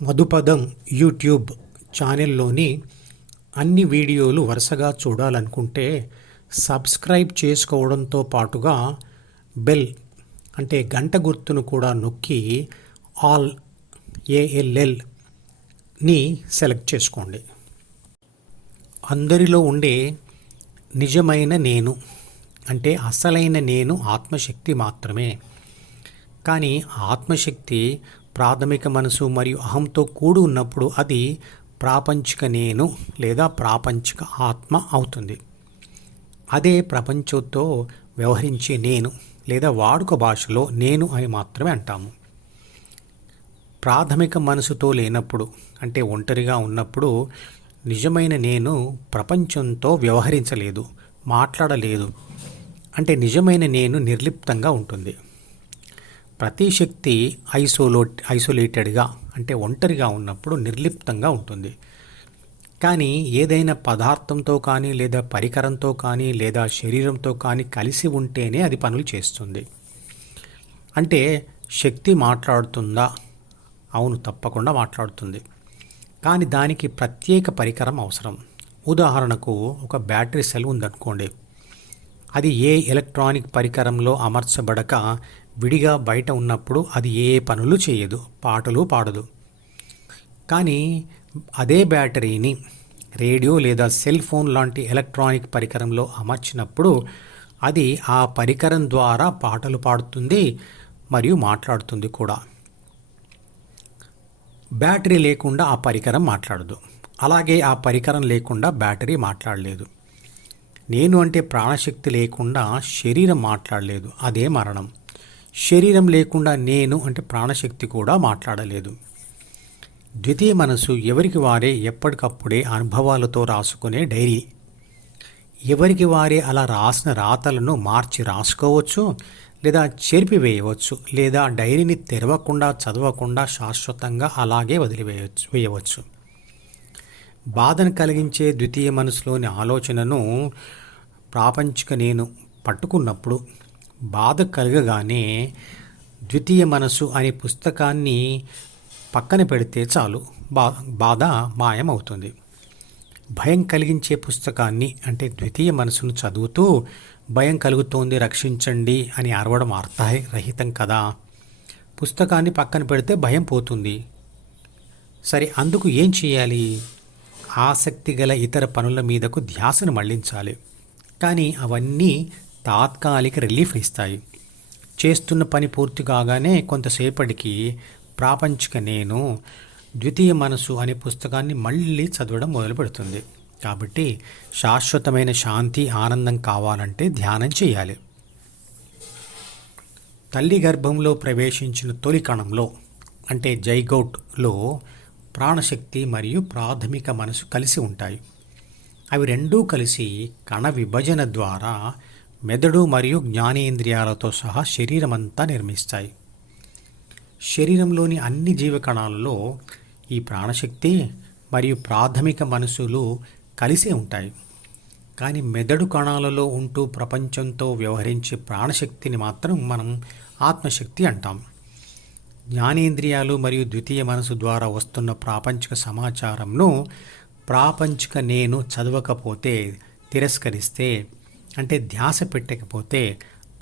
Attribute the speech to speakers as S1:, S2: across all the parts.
S1: మధుపదం YouTube ఛానల్లోని అన్ని వీడియోలు వరుసగా చూడాలనుకుంటే సబ్స్క్రైబ్ చేసుకోవడంతో పాటుగా బెల్ అంటే గంట గుర్తును కూడా నొక్కి ఆల్ ఏఎల్ఎల్ని సెలెక్ట్ చేసుకోండి. అందరిలో ఉండే నిజమైన నేను అంటే అసలైన నేను ఆత్మశక్తి మాత్రమే. కానీ ఆత్మశక్తి ప్రాథమిక మనసు మరియు అహంతో కూడి ఉన్నప్పుడు అది ప్రాపంచిక నేను లేదా ప్రాపంచిక ఆత్మ అవుతుంది. అదే ప్రపంచంతో వ్యవహరించే నేను లేదా వాడుక భాషలో నేను అని మాత్రమే అంటాము. ప్రాథమిక మనసుతో లేనప్పుడు అంటే ఒంటరిగా ఉన్నప్పుడు నిజమైన నేను ప్రపంచంతో వ్యవహరించలేదు మాట్లాడలేదు. అంటే నిజమైన నేను నిర్లిప్తంగా ఉంటుంది. ప్రతి శక్తి ఐసోలో ఐసోలేటెడ్గా అంటే ఒంటరిగా ఉన్నప్పుడు నిర్లిప్తంగా ఉంటుంది. కానీ ఏదైనా పదార్థంతో కానీ లేదా పరికరంతో కానీ లేదా శరీరంతో కానీ కలిసి ఉంటేనే అది పనులు చేస్తుంది. అంటే శక్తి మాట్లాడుతుందా? అవును తప్పకుండా మాట్లాడుతుంది. కానీ దానికి ప్రత్యేక పరికరం అవసరం. ఉదాహరణకు ఒక బ్యాటరీ సెల్ ఉందనుకోండి. అది ఏ ఎలక్ట్రానిక్ పరికరంలో అమర్చబడక విడిగా బయట ఉన్నప్పుడు అది ఏ పనులు చేయదు పాటలు పాడదు. కానీ అదే బ్యాటరీని రేడియో లేదా సెల్ ఫోన్ లాంటి ఎలక్ట్రానిక్ పరికరంలో అమర్చినప్పుడు అది ఆ పరికరం ద్వారా పాటలు పాడుతుంది మరియు మాట్లాడుతుంది కూడా. బ్యాటరీ లేకుండా ఆ పరికరం మాట్లాడదు. అలాగే ఆ పరికరం లేకుండా బ్యాటరీ మాట్లాడలేదు. నేను అంటే ప్రాణశక్తి లేకుండా శరీరం మాట్లాడలేదు. అదే మరణం. శరీరం లేకుండా నేను అంటే ప్రాణశక్తి కూడా మాట్లాడలేదు. ద్వితీయ మనసు ఎవరికి వారే ఎప్పటికప్పుడే అనుభవాలతో రాసుకునే డైరీ. ఎవరికి వారే అలా రాసిన రాతలను మార్చి రాసుకోవచ్చు లేదా చెరిపివేయవచ్చు లేదా డైరీని తెరవకుండా చదవకుండా శాశ్వతంగా అలాగే వదిలివేయవచ్చు వేయవచ్చు. బాధను కలిగించే ద్వితీయ మనసులోని ఆలోచనను ప్రాపంచిక నేను పట్టుకున్నప్పుడు బాధ కలగగానే ద్వితీయ మనసు అనే పుస్తకాన్ని పక్కన పెడితే చాలు. బా బాధ మాయమవుతుంది. భయం కలిగించే పుస్తకాన్ని అంటే ద్వితీయ మనసును చదువుతూ భయం కలుగుతోంది రక్షించండి అని అరవడం అర్థరహితం కదా. పుస్తకాన్ని పక్కన పెడితే భయం పోతుంది. సరే అందుకు ఏం చేయాలి? ఆసక్తి గల ఇతర పనుల మీదకు ధ్యాసను మళ్ళించాలి. కానీ అవన్నీ తాత్కాలిక రిలీఫ్ ఇస్తాయి. చేస్తున్న పని పూర్తి కాగానే కొంతసేపటికి ప్రాపంచిక నేను ద్వితీయ మనసు అనే పుస్తకాన్ని మళ్ళీ చదవడం మొదలు పెడుతుంది కాబట్టి శాశ్వతమైన శాంతి ఆనందం కావాలంటే ధ్యానం చేయాలి. తల్లి గర్భంలో ప్రవేశించిన తొలి కణంలో అంటే జైగౌట్లో ప్రాణశక్తి మరియు ప్రాథమిక మనసు కలిసి ఉంటాయి. అవి రెండూ కలిసి కణ విభజన ద్వారా మెదడు మరియు జ్ఞానేంద్రియాలతో సహా శరీరమంతా నిర్మిస్తాయి. శరీరంలోని అన్ని జీవకణాలలో ఈ ప్రాణశక్తి మరియు ప్రాథమిక మనసులు కలిసే ఉంటాయి. కానీ మెదడు కణాలలో ఉంటూ ప్రపంచంతో వ్యవహరించే ప్రాణశక్తిని మాత్రం మనం ఆత్మశక్తి అంటాం. జ్ఞానేంద్రియాలు మరియు ద్వితీయ మనసు ద్వారా వస్తున్న ప్రాపంచిక సమాచారంను ప్రాపంచిక నేను చదవకపోతే తిరస్కరిస్తే అంటే ధ్యాస పెట్టకపోతే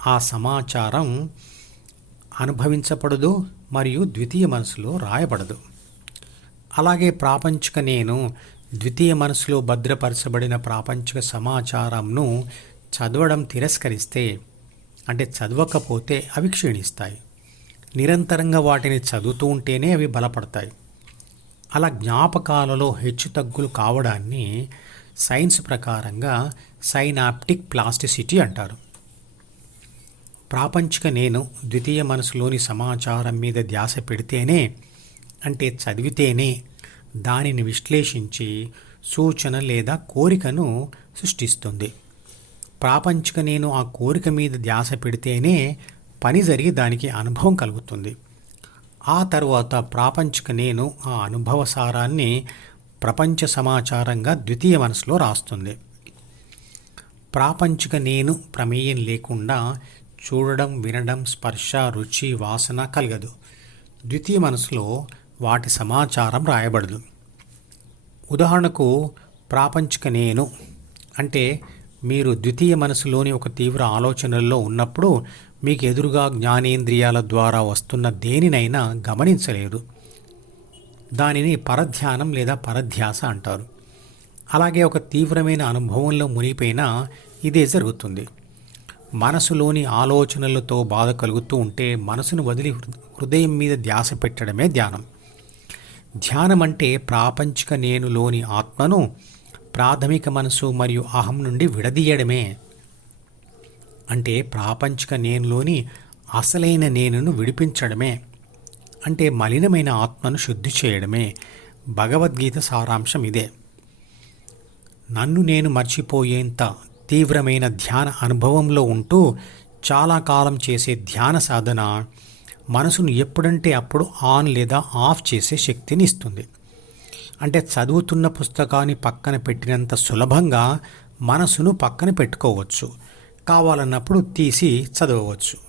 S1: ఆ సమాచారం అనుభవించబడదు మరియు ద్వితీయ మనసులో రాయబడదు. అలాగే ప్రాపంచిక నేను ద్వితీయ మనసులో భద్రపరచబడిన ప్రాపంచిక సమాచారంను చదవడం తిరస్కరిస్తే అంటే చదవకపోతే అవి క్షీణిస్తాయి. నిరంతరంగా వాటిని చదువుతూ ఉంటేనే అవి బలపడతాయి. అలా జ్ఞాపకాలలో హెచ్చుతగ్గులు కావడాన్ని సైన్స్ ప్రకారంగా సైనాప్టిక్ ప్లాస్టిసిటీ అంటారు. ప్రాపంచిక నేను ద్వితీయ మనసులోని సమాచారం మీద ధ్యాస పెడితేనే అంటే చదివితేనే దానిని విశ్లేషించి సూచన లేదా కోరికను సృష్టిస్తుంది. ప్రాపంచిక నేను ఆ కోరిక మీద ధ్యాస పెడితేనే పని జరిగి దానికి అనుభవం కలుగుతుంది. ఆ తర్వాత ప్రాపంచిక నేను ఆ అనుభవ సారాన్ని ప్రపంచ సమాచారంగా ద్వితీయ మనసులో రాస్తుంది. ప్రాపంచిక నేను ప్రమేయం లేకుండా చూడడం వినడం స్పర్శ రుచి వాసన కలగదు. ద్వితీయ మనసులో వాటి సమాచారం రాయబడదు. ఉదాహరణకు ప్రాపంచిక నేను అంటే మీరు ద్వితీయ మనసులోని ఒక తీవ్ర ఆలోచనల్లో ఉన్నప్పుడు మీకు ఎదురుగా జ్ఞానేంద్రియాల ద్వారా వస్తున్న దేనినైనా గమనించలేరు. దానిని పరధ్యానం లేదా పరధ్యాస అంటారు. అలాగే ఒక తీవ్రమైన అనుభవంలో మునిగిపోయినా ఇదే జరుగుతుంది. మనసులోని ఆలోచనలతో బాధ కలుగుతూ ఉంటే మనసును వదిలి హృ- హృదయం మీద ధ్యాస పెట్టడమే ధ్యానం. ధ్యానం అంటే ప్రాపంచిక నేనులోని ఆత్మను ప్రాథమిక మనసు మరియు అహం నుండి విడదీయడమే. అంటే ప్రాపంచిక నేనులోని అసలైన నేనును విడిపించడమే. అంటే మలినమైన ఆత్మను శుద్ధి చేయడమే భగవద్గీత సారాంశం ఇదే. నన్ను నేను మర్చిపోయేంత తీవ్రమైన ధ్యాన అనుభవంలో ఉంటూ చాలా కాలం చేసే ధ్యాన సాధన మనసును ఎప్పుడంటే అప్పుడు ఆన్ లేదా ఆఫ్ చేసే శక్తిని ఇస్తుంది. అంటే చదువుతున్న పుస్తకాన్ని పక్కన పెట్టినంత సులభంగా మనసును పక్కన పెట్టుకోవచ్చు. కావాలన్నప్పుడు తీసి చదవవచ్చు.